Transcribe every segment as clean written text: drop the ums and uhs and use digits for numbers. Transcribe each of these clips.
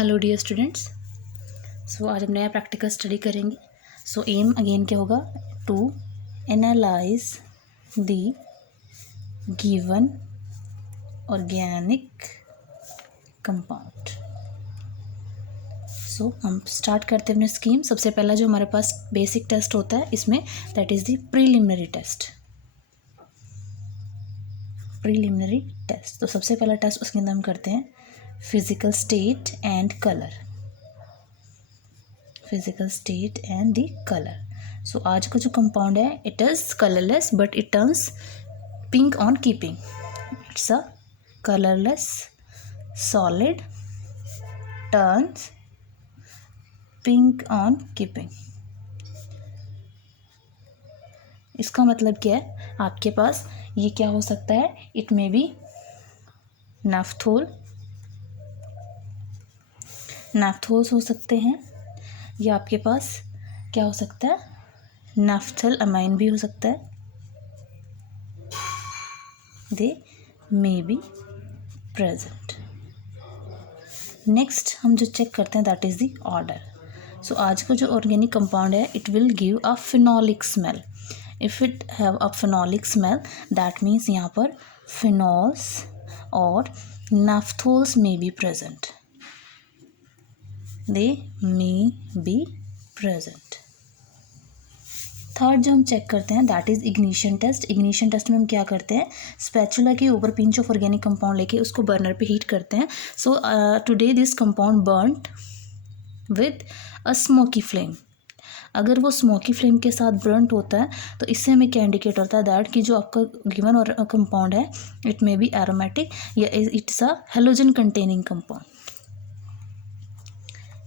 Hello dear students. आज हम नया प्रैक्टिकल स्टडी करेंगे। एम अगेन क्या होगा, to analyse the given organic compound. हम स्टार्ट करते हैं अपने स्कीम। सबसे पहला जो हमारे पास बेसिक टेस्ट होता है इसमें, that is the preliminary test. तो सबसे पहला टेस्ट उसके अंदर हम करते हैं फिजिकल स्टेट एंड कलर। आज का जो कंपाउंड है, it is colourless but it turns pink on keeping. It's a colourless solid turns pink on keeping. इसका मतलब क्या है, आपके पास ये क्या हो सकता है, इट मे बी नाफ्थोल्स हो सकते हैं, या आपके पास क्या हो सकता है, नाफ्थल अमाइन भी हो सकता है। दे मे बी प्रेजेंट। नेक्स्ट हम जो चेक करते हैं दैट इज़ द ऑर्डर। आज का जो ऑर्गेनिक कंपाउंड है, it will give a phenolic smell. If it have a phenolic smell, that means यहाँ पर फिनॉल्स और naphthols may be present. They may be present. Third जो हम चेक करते हैं that is ignition test. Ignition test में हम क्या करते हैं, स्पैचुला के ऊपर पिंच ऑफ ऑर्गेनिक कंपाउंड लेके उसको बर्नर पे हीट करते हैं। Today this compound burned with a smoky flame. अगर वो स्मोकी फ्लेम के साथ बर्नड होता है तो इससे हमें क्या इंडिकेट होता है, दैट कि जो आपका गिवन और कंपाउंड है, इट मे बी एरोमेटिक या it's a halogen containing compound.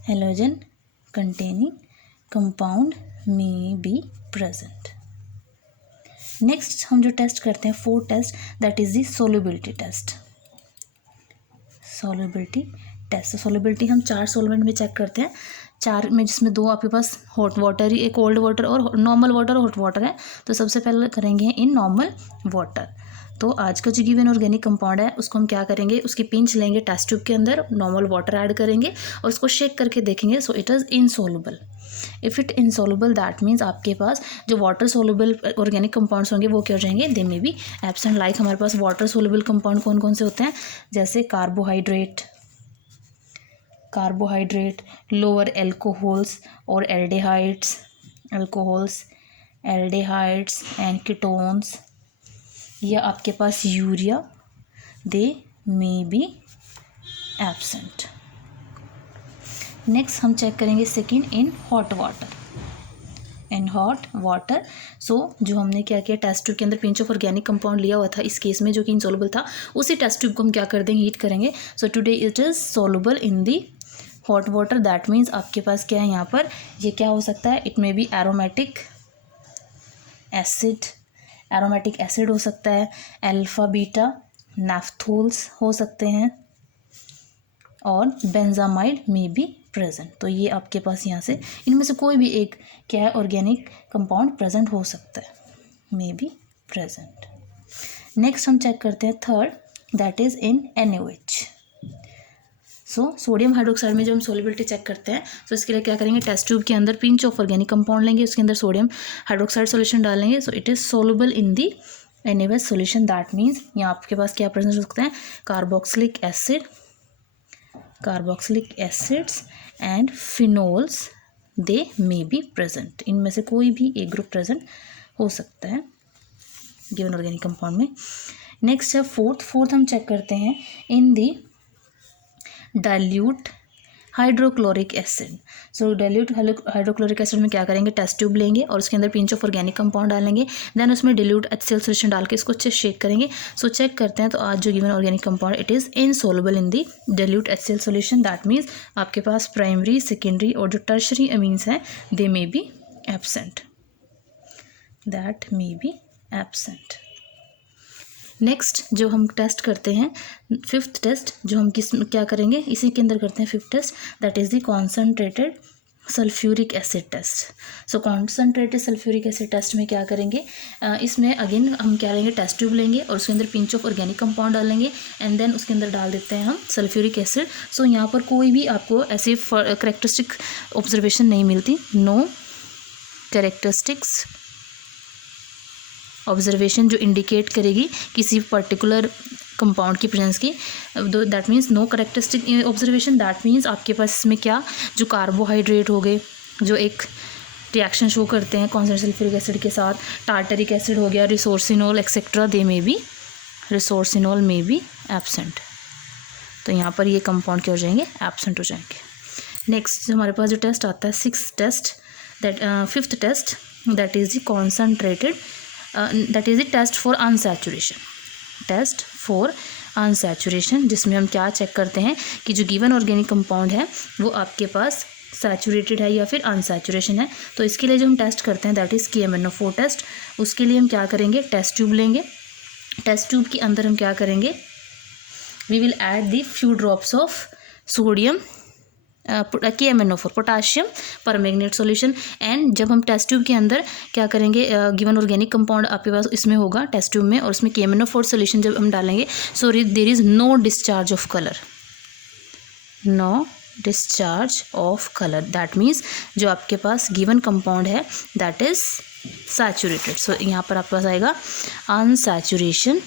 Halogen containing compound may be present. Next हम जो टेस्ट करते हैं, fourth test, that is the solubility test. Solubility हम 4 सॉल्वेंट में चेक करते हैं, 4 में, जिसमें 2 आपके पास हॉट वाटर ही, एक कोल्ड वाटर और नॉर्मल वाटर और हॉट वाटर है। तो सबसे पहले करेंगे इन नॉर्मल वाटर। तो आज का जो गिवन ऑर्गेनिक कंपाउंड है उसको हम क्या करेंगे, उसकी पिंच लेंगे टेस्ट ट्यूब के अंदर, नॉर्मल वाटर ऐड करेंगे और उसको शेक करके देखेंगे। It is insoluble. If it insoluble, that means आपके पास जो वाटर सोल्युबल ऑर्गेनिक कंपाउंड्स होंगे वो क्या हो जाएंगे, दे मे बी एब्सेंट। लाइक हमारे पास वाटर सोल्युबल कंपाउंड कौन कौन से होते हैं, जैसे कार्बोहाइड्रेट, लोअर एल्कोहल्स और एल्डिहाइड्स एंड कीटोन्स, या आपके पास urea, they may be absent. Next हम चेक करेंगे सेकेंड इन हॉट वाटर। जो हमने क्या किया, टेस्ट ट्यूब के अंदर पिंच ऑफ ऑर्गेनिक कंपाउंड लिया हुआ था, इस केस में जो कि इनसॉल्युबल था, उसी टेस्ट ट्यूब को हम क्या कर देंगे, हीट करेंगे। Today it is soluble in the hot water. That means आपके पास क्या है यहाँ पर, ये क्या हो सकता है, it may be aromatic acid हो सकता है, अल्फा बीटा नाफ्थोल्स हो सकते हैं, और बेंजामाइड मे बी प्रेजेंट। तो ये आपके पास यहाँ से इनमें से कोई भी एक क्या है, ऑर्गेनिक कंपाउंड प्रेजेंट हो सकता है, मे बी प्रेजेंट। नेक्स्ट हम चेक करते हैं third, that is in NaOH। Sodium hydroxide में जो हम सोल्युबिलिटी चेक करते हैं, इसके लिए क्या करेंगे, टेस्ट ट्यूब के अंदर पिंच ऑफ ऑर्गेनिक कंपाउंड लेंगे, उसके अंदर सोडियम हाइड्रोक्साइड सॉल्यूशन डालेंगे। It is soluble in the NaOH solution. That means यहाँ आपके पास क्या प्रेजेंट हो सकते हैं, carboxylic acids and phenols, they may be present. इनमें से कोई भी एक ग्रुप प्रेजेंट हो सकता है गिवन ऑर्गेनिक कंपाउंड में। नेक्स्ट है फोर्थ हम चेक करते हैं in the dilute hydrochloric acid. Dilute hydrochloric acid में क्या करेंगे, टेस्ट ट्यूब लेंगे और उसके अंदर पिंच ऑफ ऑर्गेनिक कंपाउंड डालेंगे, देन उसमें डिल्यूट HCl सोल्यूशन डाल के इसको अच्छे शेक करेंगे। चेक करते हैं, तो आज जो given organic compound, it is insoluble in the dilute HCl solution. That means आपके पास प्राइमरी, सेकेंडरी और जो टर्शरी अमीन्स हैं, दे मे बी एब्सेंट। नेक्स्ट जो हम टेस्ट करते हैं, फिफ्थ टेस्ट, जो हम क्या करेंगे, इसी के अंदर करते हैं fifth test, that is the concentrated sulphuric acid test. So concentrated sulphuric acid test में क्या करेंगे, इसमें अगेन हम क्या लेंगे, टेस्ट ट्यूब लेंगे और उसके अंदर पिंच ऑफ ऑर्गेनिक कंपाउंड डालेंगे एंड देन उसके अंदर डाल देते हैं हम सल्फ्यूरिक एसिड। सो यहाँ पर कोई भी आपको ऐसी करेक्टरिस्टिक ऑब्जर्वेशन नहीं मिलती, नो कैरेक्टरिस्टिक्स ऑब्जर्वेशन जो इंडिकेट करेगी किसी पर्टिकुलर कंपाउंड की प्रेजेंस की। That means no characteristic observation, that means आपके पास इसमें क्या, जो कार्बोहाइड्रेट हो गए जो एक रिएक्शन शो करते हैं कॉन्सनट्रेटेड सल्फ्यूरिक एसिड के साथ, टार्टरिक एसिड हो गया, रिसोर्सिनोल एक्सेट्रा, दे में भी रिसोर्सिनोल में भी एब्सेंट। तो यहाँ पर ये कंपाउंड क्या हो जाएंगे, एब्सेंट हो जाएंगे। नेक्स्ट हमारे पास जो टेस्ट आता है fifth test that is the concentrated that is the test for unsaturation. Test for unsaturation जिसमें हम क्या चेक करते हैं कि जो गिवन ऑर्गेनिक कंपाउंड है वो आपके पास सैचुरेटेड है या फिर अनसैचुरेशन है। तो इसके लिए जो हम टेस्ट करते हैं दैट इज़ KMnO4 टेस्ट। उसके लिए हम क्या करेंगे, टेस्ट ट्यूब लेंगे। टेस्ट ट्यूब के अंदर हम क्या करेंगे, we will add the few drops of sodium KMnO4 potassium permanganate solution. And जब हम टेस्ट ट्यूब के अंदर क्या करेंगे, गिवन ऑर्गेनिक कंपाउंड आपके पास इसमें होगा टेस्ट ट्यूब में और उसमें KMnO4 सॉल्यूशन जब हम डालेंगे, so there is no discharge of colour, no discharge of colour. That means जो आपके पास गिवन कंपाउंड है दैट इज़ सैचुरेटेड। सो यहाँ पर आपके पास आएगा अनसैचुरेशन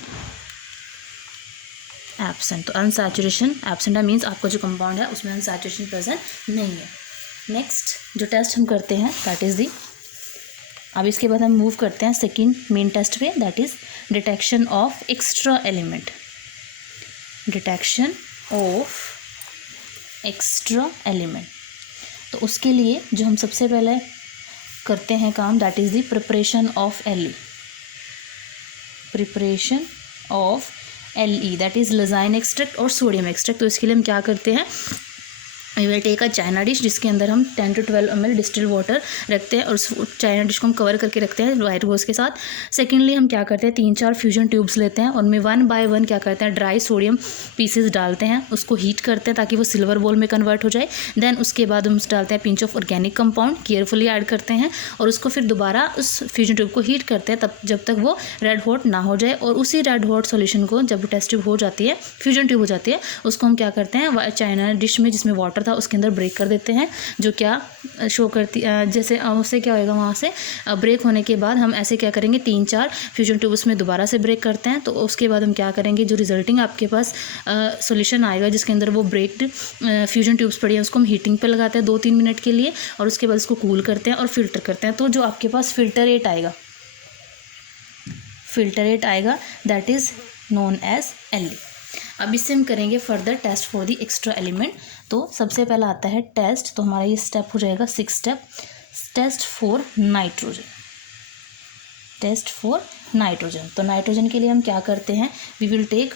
एब्सेंट। तो अनसैचुरेशन एब्सेंट मीन्स आपका जो कंपाउंड है उसमें अनसैचुरेशन प्रेजेंट नहीं है। नेक्स्ट जो टेस्ट हम करते हैं दैट इज़ दी, अब इसके बाद हम मूव करते हैं सेकेंड मेन टेस्ट पे, that is detection of extra element. Detection of extra element, तो उसके लिए जो हम सबसे पहले करते हैं काम that is the preparation of LE। Preparation of LE that is Lassaigne extract और सोडियम एक्सट्रैक्ट। तो इसके लिए हम क्या करते हैं, we will take a china dish जिसके अंदर हम 10 to 12 ml डिस्टिल वाटर रखते हैं और उस चाइना डिश को हम कवर करके रखते हैं वाइट गोस के साथ। सेकेंडली हम क्या करते हैं, 3-4 फ्यूजन ट्यूब्स लेते हैं और उनमें 1 by 1 क्या करते हैं, ड्राई सोडियम पीसेस डालते हैं, उसको हीट करते हैं ताकि वो सिल्वर बॉल में कन्वर्ट हो जाए। देन उसके बाद हम डालते हैं pinch of organic compound, carefully add करते हैं और उसको फिर दोबारा उस फ्यूजन ट्यूब को हीट करते हैं तब जब तक वो रेड हॉट ना हो जाए। और उसी रेड हॉट सोल्यूशन को जब टेस्ट ट्यूब हो जाती है, फ्यूजन ट्यूब हो जाती है, उसको हम क्या करते हैं, चाइना डिश में जिसमें वाटर था उसके अंदर ब्रेक कर देते हैं, जो क्या शो करती जैसे उससे क्या होएगा, वहाँ से ब्रेक होने के बाद हम ऐसे क्या करेंगे, 3-4 फ्यूजन ट्यूब उसमें दोबारा से ब्रेक करते हैं। तो उसके बाद हम क्या करेंगे, जो रिजल्टिंग आपके पास सॉल्यूशन आएगा जिसके अंदर वो ब्रेक्ड फ्यूजन ट्यूब्स पड़ी हैं उसको हम हीटिंग पे लगाते हैं 2-3 मिनट के लिए और उसके बाद उसको कूल करते हैं और फिल्टर करते हैं। तो जो आपके पास फिल्टरेट आएगा that is known as LE। अब इससे हम करेंगे further test for the extra element. तो सबसे पहला आता है टेस्ट, तो हमारा ये स्टेप हो जाएगा 6 step, test for nitrogen. Test for nitrogen, तो नाइट्रोजन के लिए हम क्या करते हैं, we will take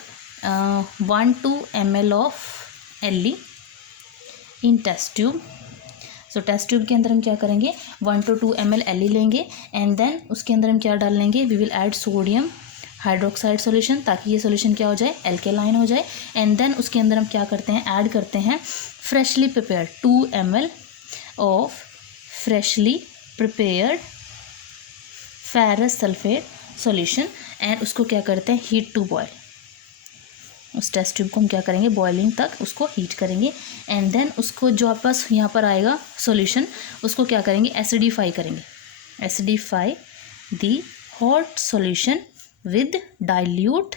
1-2 ml of LE in test tube. So test tube के अंदर हम क्या करेंगे, 1-2 ml LE लेंगे एंड देन उसके अंदर हम क्या डालेंगे, we will add sodium hydroxide solution ताकि ये सॉल्यूशन क्या हो जाए, एल्केलाइन हो जाए। एंड देन उसके अंदर हम क्या करते हैं, ऐड करते हैं freshly prepared 2 ml of freshly prepared ferrous sulphate solution and उसको क्या करते हैं, हीट टू बॉयल। उस टेस्ट ट्यूब को हम क्या करेंगे, बॉइलिंग तक उसको हीट करेंगे एंड देन उसको जो आप पास यहाँ पर आएगा सॉल्यूशन उसको क्या करेंगे, एसिडिफाई करेंगे। Acidify the hot solution with dilute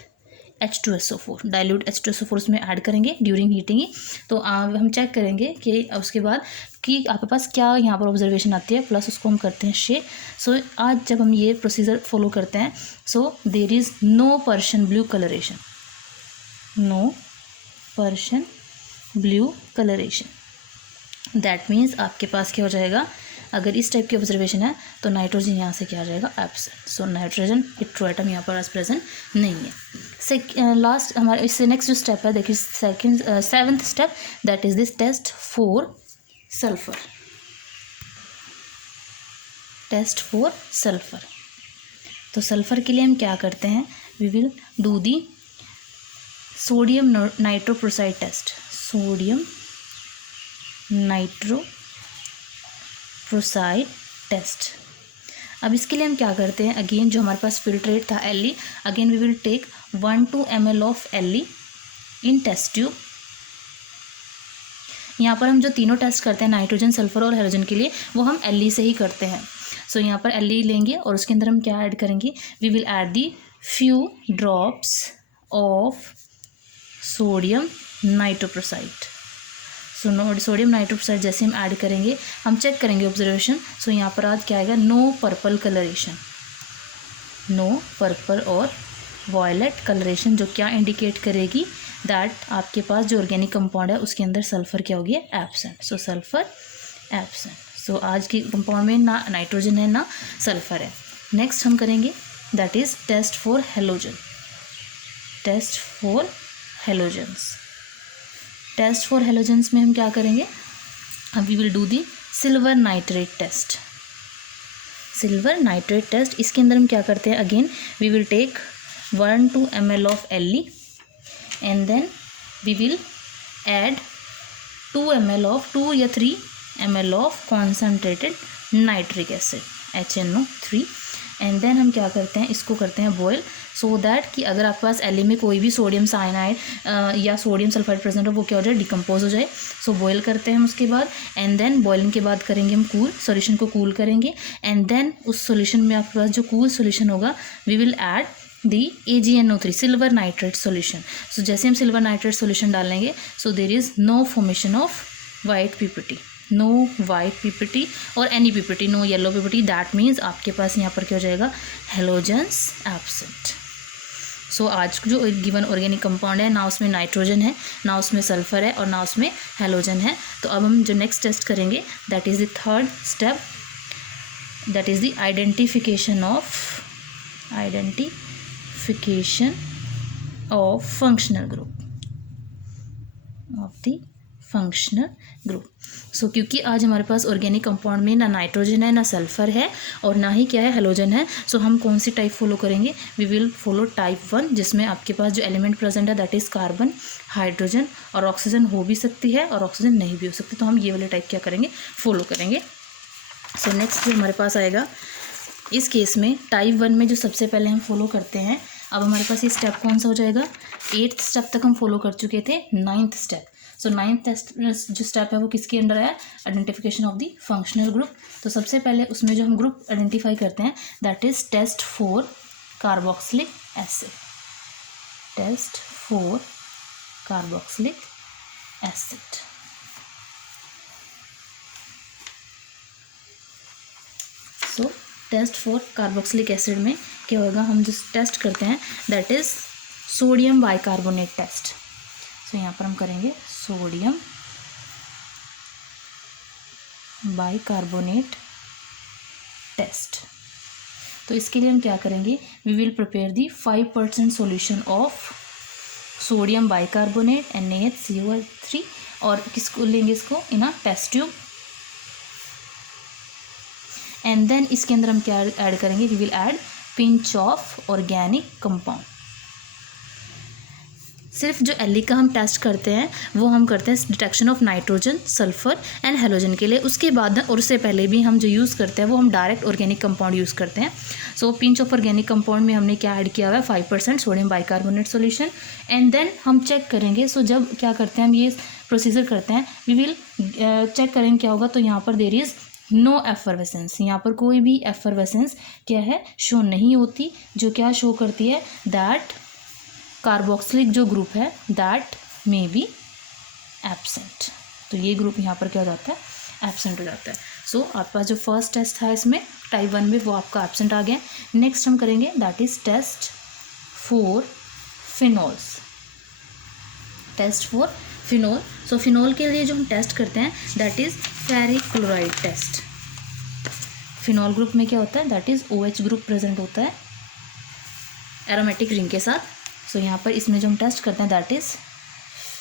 H2SO4। Dilute H2SO4 उसमें ऐड करेंगे ड्यूरिंग हीटिंग ही। तो हम चेक करेंगे कि उसके बाद कि आपके पास क्या यहाँ पर ऑब्जर्वेशन आती है, प्लस उसको हम करते हैं शेक। सो आज जब हम ये प्रोसीजर फॉलो करते हैं, so there is no Persian blue colouration, no Persian blue colouration. That means आपके पास क्या हो जाएगा, अगर इस टाइप की ऑब्जर्वेशन है तो नाइट्रोजन यहाँ से क्या आ जाएगा, एब्सेंट। सो नाइट्रोजन हेट्रोएटम यहाँ पर आज प्रेजेंट नहीं है। लास्ट हमारे इससे नेक्स्ट जो स्टेप है देखिए, seventh step that is this test for sulphur. Test for sulphur, तो सल्फर के लिए हम क्या करते हैं, we will do the sodium nitroprusside test. Sodium nitroprusside test. अब इसके लिए हम क्या करते हैं, अगेन जो हमारे पास फिल्ट्रेट था Li, again we will take 1-2 ml of Li in test tube. यहाँ पर हम जो तीनों टेस्ट करते हैं नाइट्रोजन, सल्फर और हेलोजन के लिए, वो हम Li से ही करते हैं। सो यहाँ पर Li लेंगे और उसके अंदर हम क्या ऐड करेंगे, we will add the few drops of sodium nitroprusside. So sodium nitroprusside जैसे हम ऐड करेंगे, हम चेक करेंगे ऑब्जर्वेशन। सो यहाँ पर आज क्या आएगा, no purple colouration, no purple और वॉयलेट कलरेशन, जो क्या इंडिकेट करेगी दैट आपके पास जो ऑर्गेनिक कंपाउंड है उसके अंदर सल्फर क्या हो गया, एब्सेंट। सो सल्फर एब्सेंट। सो आज की कंपाउंड में ना नाइट्रोजन है ना सल्फर है। नेक्स्ट हम करेंगे that is test for halogen. Test for halogens. Test for halogens में हम क्या करेंगे, we will do the silver nitrate test. Silver nitrate test, इसके अंदर हम क्या करते हैं, again we will take 1-2 ml of Li and then we will add 2 या 3 ml of concentrated nitric acid HNO3 and then हम क्या करते हैं, इसको करते हैं बॉयल, सो दैट कि अगर आपके पास Li में कोई भी सोडियम साइनाइड या सोडियम सल्फाइड प्रेजेंट हो, वो क्या हो जाए, डिकम्पोज हो जाए। सो बॉयल करते हैं हम उसके बाद, एंड देन बॉइलिंग के बाद करेंगे हम कूल, सॉल्यूशन को कूल करेंगे, एंड देन उस सॉल्यूशन में आपके पास जो कूल सॉल्यूशन होगा, we will add the AgNO3 silver nitrate solution. So जैसे हम सिल्वर नाइट्रेट सॉल्यूशन डालेंगे, so there is no formation of white PPT, no white PPT और any PPT, no yellow PPT, that means आपके पास यहाँ पर क्या हो जाएगा, हेलोजन्स एब्सेंट। सो आज जो गिवन ऑर्गेनिक कंपाउंड है, ना उसमें नाइट्रोजन है, ना उसमें सल्फर है और ना उसमें हेलोजन है। तो अब हम जो नेक्स्ट टेस्ट करेंगे that is the third step, that is the identification of functional group. So क्योंकि आज हमारे पास ऑर्गेनिक कंपाउंड में ना नाइट्रोजन है, ना सल्फर है और ना ही क्या है, हेलोजन है। सो हम कौन सी टाइप फॉलो करेंगे, वी विल फॉलो टाइप 1, जिसमें आपके पास जो एलिमेंट प्रेजेंट है दैट इज़ कार्बन, हाइड्रोजन और ऑक्सीजन हो भी सकती है और ऑक्सीजन नहीं भी हो सकती। तो हम ये वाले टाइप क्या करेंगे, फॉलो करेंगे। सो नेक्स्ट जो हमारे पास आएगा, इस केस में टाइप 1 में जो सबसे पहले हम फॉलो करते हैं, अब हमारे पास ये स्टेप कौन सा हो जाएगा, 8th स्टेप तक हम फॉलो कर चुके थे, 9th स्टेप। सो 9th जो स्टेप है वो किसके अंडर है, identification of the functional group. तो सबसे पहले उसमें जो हम ग्रुप आइडेंटिफाई करते हैं that is test for carboxylic acid. Test for carboxylic acid. So test for carboxylic acid में क्या होगा, हम जो टेस्ट करते हैं that is sodium bicarbonate test. So यहाँ पर हम करेंगे सोडियम बाइकार्बोनेट टेस्ट। तो इसके लिए हम क्या करेंगे, we will prepare the 5% solution of sodium bicarbonate NaHCO3 और किसको लेंगे, इसको in a test tube, and then इसके अंदर हम क्या ऐड करेंगे, we will add pinch of organic compound. सिर्फ जो Li का हम टेस्ट करते हैं वो हम करते हैं detection of nitrogen, sulphur and halogen के लिए। उसके बाद और उससे पहले भी हम जो यूज़ करते हैं वो हम डायरेक्ट ऑर्गेनिक कंपाउंड यूज़ करते हैं। So pinch of organic compound में हमने क्या ऐड किया हुआ है, 5% sodium bicarbonate solution, and then हम चेक करेंगे। सो जब क्या करते हैं हम ये प्रोसीजर करते हैं, वी विल चेक करेंगे क्या होगा। तो यहाँ पर देर इज़ नो एफरवेसेंस, यहाँ पर कोई भी एफरवेसेंस क्या है, शो नहीं होती, जो क्या शो करती है दैट कार्बोक्सिलिक जो ग्रुप है दैट मे बी एब्सेंट। तो ये ग्रुप यहाँ पर क्या हो जाता है, एब्सेंट हो जाता है। सो आपके पास जो फर्स्ट टेस्ट था इसमें टाइप 1 में वो आपका एब्सेंट आ गया। नेक्स्ट हम करेंगे that is test for phenols. Test for phenol. So phenol के लिए जो हम टेस्ट करते हैं that is ferric chloride test. Phenol group में क्या होता है, that is OH group present होता है एरोमेटिक रिंग के साथ। सो यहाँ पर इसमें जो हम टेस्ट करते हैं that is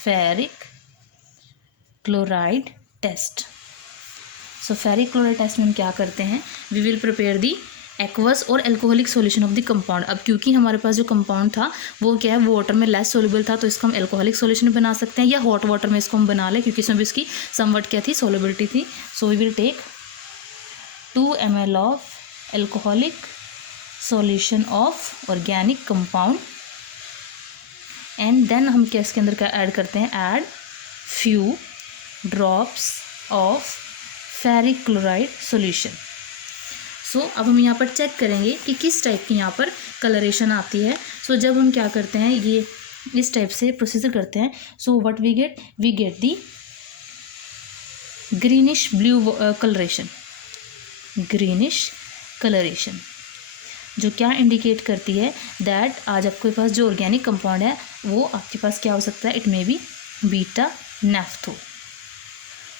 ferric chloride test. So ferric chloride test में हम क्या करते हैं, we will prepare the aqueous और alcoholic solution of the compound. अब क्योंकि हमारे पास जो कंपाउंड था वो क्या है, वो वाटर में लेस सोल्यूबल था, तो इसको हम एल्कोहलिक सॉल्यूशन में बना सकते हैं या हॉट वाटर में इसको हम बना लें, क्योंकि इसमें भी इसकी समवट क्या थी, सोल्युबिलिटी थी। So we will take 2 ml of alcoholic solution of organic compound and then हम क्या इसके अंदर क्या ऐड करते हैं, add few drops of ferric chloride solution. So अब हम यहाँ पर चेक करेंगे कि किस टाइप की यहाँ पर कलरेशन आती है। सो जब हम क्या करते हैं, ये इस टाइप से प्रोसीजर करते हैं, so what we get the greenish blue colouration, greenish colouration, जो क्या इंडिकेट करती है दैट आज आपके पास जो ऑर्गेनिक कंपाउंड है वो आपके पास क्या हो सकता है, it may B beta naphthol.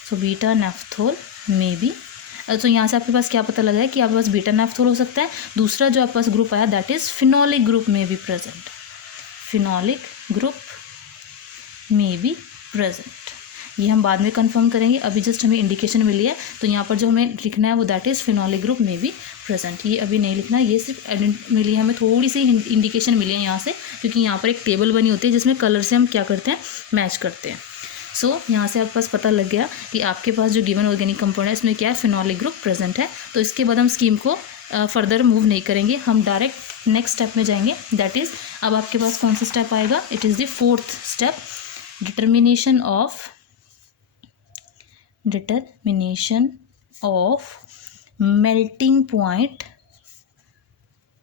So beta naphthol may be, तो यहाँ से आपके पास क्या पता लगा है कि आपके पास बीटा नेफ्थोल हो सकता है। दूसरा जो आपके पास ग्रुप आया दैट इज़ फिनोलिक ग्रुप में बी प्रेजेंट, फिनोलिक ग्रुप में बी प्रेजेंट। ये हम बाद में कंफर्म करेंगे, अभी जस्ट हमें इंडिकेशन मिली है तो यहाँ पर जो हमें लिखना है वो दैट इज़ फिनोलिक ग्रुप में बी प्रेजेंट। ये अभी नहीं लिखना, ये सिर्फ मिली है हमें, थोड़ी सी इंडिकेशन मिली है यहाँ से, क्योंकि यहाँ पर एक टेबल बनी होती है जिसमें कलर से हम क्या करते हैं, मैच करते हैं। सो यहाँ से आपके पास पता लग गया कि आपके पास जो गिवन ऑर्गेनिक कंपाउंड है इसमें क्या है, फिनोलिक ग्रुप प्रेजेंट है। तो इसके बाद हम स्कीम को फर्दर मूव नहीं करेंगे, हम डायरेक्ट नेक्स्ट स्टेप में जाएंगे। दैट इज़ अब आपके पास कौन सा स्टेप आएगा, it is the fourth step, determination of melting point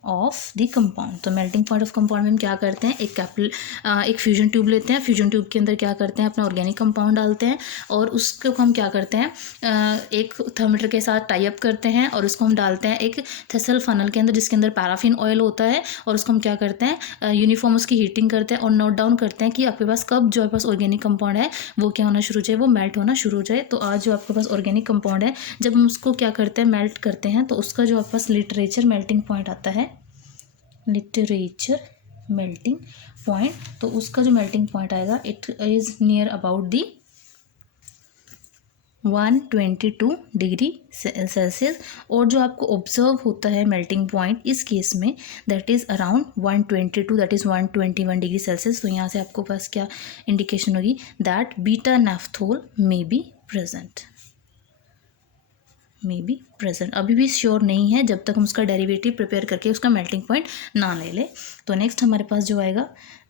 of the compound. तो मेल्टिंग पॉइंट ऑफ कंपाउंड में हम क्या करते हैं, एक फ्यूजन ट्यूब लेते हैं, फ्यूजन ट्यूब के अंदर क्या करते हैं, अपना ऑर्गेनिक कंपाउंड डालते हैं और उसको हम क्या करते हैं, एक थर्मामीटर के साथ टाई अप करते हैं और उसको हम डालते हैं एक थेसल फनल के अंदर जिसके अंदर पैराफिन ऑयल होता है, और उसको हम क्या करते हैं, यूनिफॉर्म उसकी हीटिंग करते हैं और नोट डाउन करते हैं कि आपके पास कब जो आपके पास ऑर्गेनिक कंपाउंड है वो क्या होना शुरू हो जाए, वो मेल्ट होना शुरू हो जाए। तो आज जो आपके पास ऑर्गेनिक कंपाउंड है जब हम उसको क्या करते हैं, मेल्ट करते हैं, तो उसका जो आपके पास लिटरेचर मेल्टिंग पॉइंट आता है, लिटरेचर मेल्टिंग पॉइंट, तो उसका जो मेल्टिंग पॉइंट आएगा it is near about the 122 degree Celsius. और जो आपको ऑब्जर्व होता है मेल्टिंग पॉइंट इस केस में that is around 122, that is 121 degree Celsius. तो यहाँ से आपको पास क्या इंडिकेशन होगी, that beta naphthol may be present, may be present. अभी भी श्योर नहीं है जब तक हम उसका डेरिवेटिव प्रिपेयर करके उसका मेल्टिंग पॉइंट ना ले ले। तो नेक्स्ट हमारे पास जो आएगा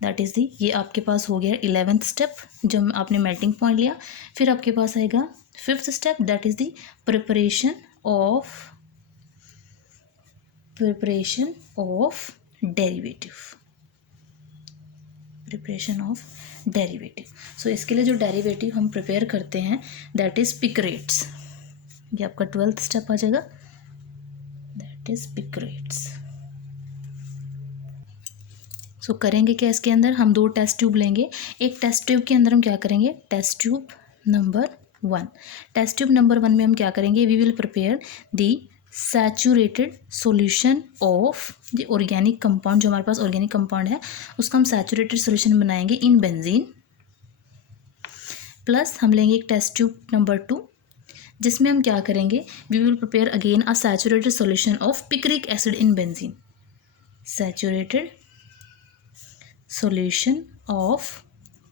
दैट इज़ दी, ये आपके पास हो गया 11th स्टेप जब आपने मेल्टिंग पॉइंट लिया। फिर आपके पास आएगा 5th step that is the preparation of derivative, preparation of derivative. So इसके लिए जो डेरिवेटिव हम प्रिपेयर करते हैं दैट इज़ पिक्रेट्स, ये आपका 12th स्टेप आ जाएगा, दैट इज पिक्रेट्स। सो करेंगे क्या, इसके अंदर हम 2 टेस्ट ट्यूब लेंगे। एक टेस्ट ट्यूब के अंदर हम क्या करेंगे, test tube number 1, test tube number 1 में हम क्या करेंगे, we will prepare the saturated solution of the organic compound. जो हमारे पास ऑर्गेनिक कंपाउंड है उसका हम सैचुरेटेड सॉल्यूशन बनाएंगे इन बेंजीन। प्लस हम लेंगे एक टेस्ट ट्यूब नंबर 2 जिसमें हम क्या करेंगे, we will prepare again a saturated solution of picric acid in benzene, saturated solution of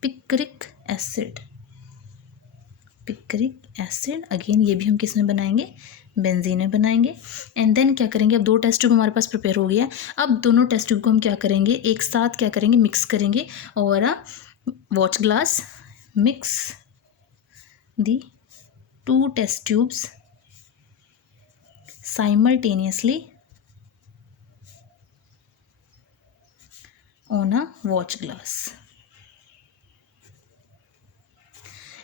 picric acid, again ये भी हम किस में बनाएंगे, बेंजीन में बनाएंगे। एंड देन क्या करेंगे, अब 2 टेस्ट ट्यूब हमारे पास प्रिपेयर हो गया। अब दोनों टेस्ट ट्यूब को हम क्या करेंगे, एक साथ क्या करेंगे, मिक्स करेंगे और watch glass mix the 2 test tubes simultaneously on a watch glass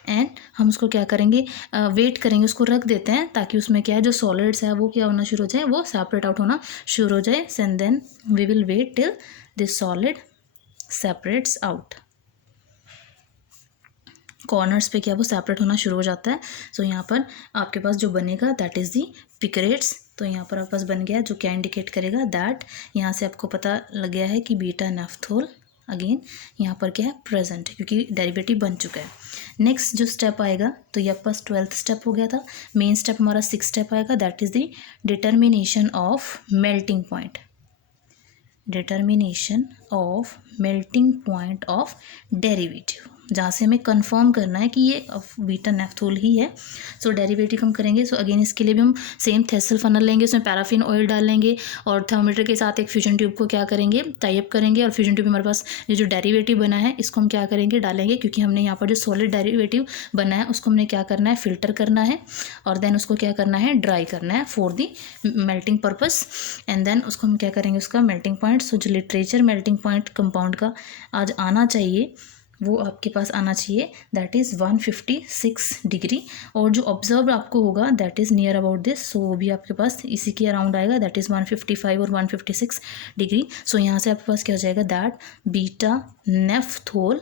and हम उसको क्या करेंगे, वेट करेंगे, उसको रख देते हैं ताकि उसमें क्या है जो सॉलिड्स है वो क्या होना शुरू हो जाए, वो सेपरेट आउट होना शुरू हो जाए। And then we will wait till this solid separates out, corners पे क्या वो सेपरेट होना शुरू हो जाता है। सो यहाँ पर आपके पास जो बनेगा दैट इज़ दी पिक्रेट्स। तो यहाँ पर आपके पास बन गया जो क्या इंडिकेट करेगा दैट, यहाँ से आपको पता लग गया है कि बीटा नेफ्थोल अगेन यहाँ पर क्या है, प्रेजेंट है, क्योंकि डेरिवेटिव बन चुका है। नेक्स्ट जो स्टेप आएगा, तो ये आपके पास 12th स्टेप हो गया था। मेन स्टेप हमारा 6th स्टेप आएगा, that is the determination of melting point, determination of melting point of derivative. जहाँ से हमें कंफर्म करना है कि ये बीटा नेफ्थोल ही है। सो डेरिवेटिव हम करेंगे। सो अगेन इसके लिए भी हम सेम थेसल फनल लेंगे, उसमें पैराफिन ऑयल डाल लेंगे और थर्मोमीटर के साथ एक फ्यूजन ट्यूब को क्या करेंगे, टाइप करेंगे। और फ्यूजन ट्यूब में हमारे पास ये जो डेरिवेटिव बना है इसको हम क्या करेंगे, डालेंगे, क्योंकि हमने यहाँ पर जो सॉलिड डेरिवेटिव बना है उसको हमने क्या करना है, फिल्टर करना है और देन उसको क्या करना है, ड्राई करना है for the melting purpose. And then उसको हम क्या करेंगे, उसका मेल्टिंग पॉइंट। सो जो लिटरेचर मेल्टिंग पॉइंट कंपाउंड का आज आना चाहिए वो आपके पास आना चाहिए, दैट इज़ 156 डिग्री। और जो ऑब्जर्व आपको होगा that is near about this, so वो भी आपके पास इसी के अराउंड आएगा, दैट इज़ 155 और 156 डिग्री। सो यहाँ से आपके पास क्या हो जाएगा, दैट बीटा नेफ्थोल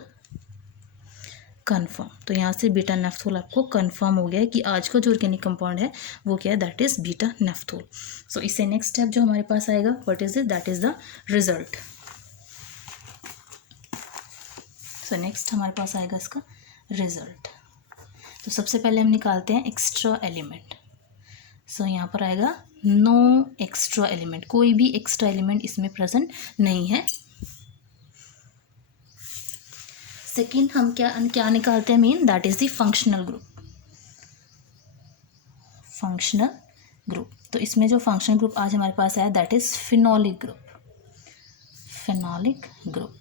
कन्फर्म। तो यहाँ से बीटा नेफ्थोल आपको कन्फर्म हो गया है कि आज का जो ऑर्गेनिक कंपाउंड है वो क्या है, दैट इज़ बीटा नेफ्थोल। सो इससे नेक्स्ट स्टेप जो हमारे पास आएगा, what is it, that is the result. So next हमारे पास आएगा इसका रिजल्ट। तो सबसे पहले हम निकालते हैं एक्स्ट्रा एलिमेंट। सो यहाँ पर आएगा नो एक्स्ट्रा एलिमेंट, कोई भी एक्स्ट्रा एलिमेंट इसमें प्रेजेंट नहीं है। सेकेंड हम क्या निकालते हैं, main, that is the functional group. Functional group, तो इसमें जो फंक्शनल ग्रुप आज हमारे पास आया that is phenolic group. Phenolic group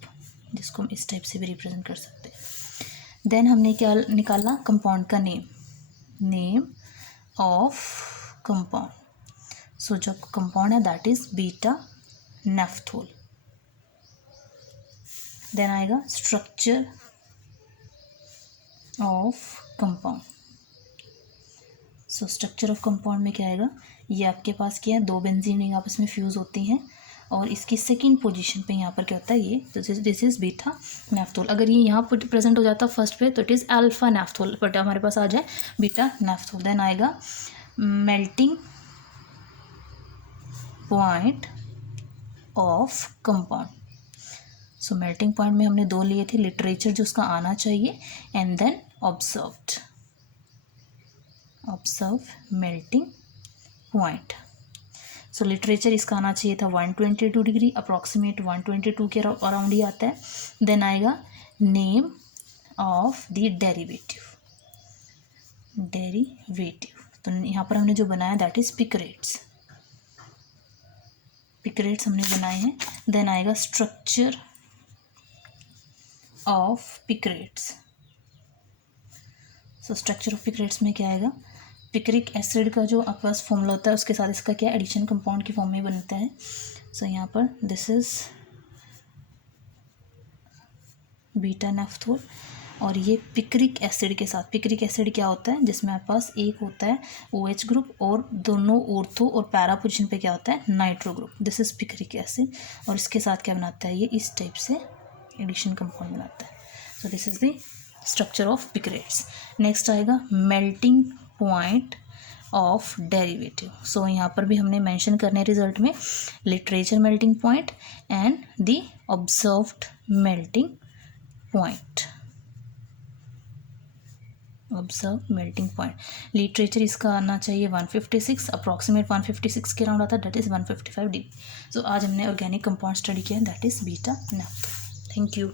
जिसको हम इस टाइप से भी रिप्रेजेंट कर सकते हैं। देन हमने क्या निकालना, कंपाउंड का name, name of compound. So जो कंपाउंड है that is beta naphthol. Then आएगा structure of compound. So structure of compound में क्या आएगा, ये आपके पास क्या है, दो बेंजीन रिंग आपस में फ्यूज़ होती हैं और इसकी सेकंड पोजीशन पे यहाँ पर क्या होता है, ये दिस इज बीटा नेफ्थोल। अगर ये यहाँ पर प्रेजेंट हो जाता फर्स्ट पे तो it is alpha naphthol, but हमारे पास आ जाए बीटा नेफ्थोल। देन आएगा melting point of compound. So melting point में हमने दो लिए थे, लिटरेचर जो उसका आना चाहिए and then observe melting point. So literature इसका आना चाहिए था 122 डिग्री, अप्रॉक्सीमेट 122 के अराउंड ही आता है। देन आएगा नेम ऑफ द डेरिवेटिव। तो यहाँ पर हमने जो बनाया दैट इज पिकरेट्स हमने बनाए हैं। देन आएगा structure of picrates. So structure of picrates में क्या आएगा, पिक्रिक एसिड का जो आपके पास फॉर्मूला होता है उसके साथ इसका क्या एडिशन कंपाउंड की फॉर्म में बनता है। सो यहाँ पर दिस इज बीटा नेफ्थोल और ये पिक्रिक एसिड के साथ, पिक्रिक एसिड क्या होता है, जिसमें आपके पास एक होता है OH ग्रुप और दोनों ऑर्थो और पैरा पोजिशन पे क्या होता है, nitro group. This is picric acid और इसके साथ क्या बनाता है, ये इस टाइप से एडिशन कंपाउंड बनाता है। So this is the structure of picrates. Next आएगा melting point of derivative. So यहाँ पर भी हमने मेंशन करने रिजल्ट में literature melting point and the observed melting point. Observe melting point, literature इसका आना चाहिए 156, अप्रॉक्सीमेट 156 के अराउंड आता है, दैट इज 155 डिग्री। सो आज हमने ऑर्गेनिक कंपाउंड स्टडी किया that is beta naphthol. Thank you.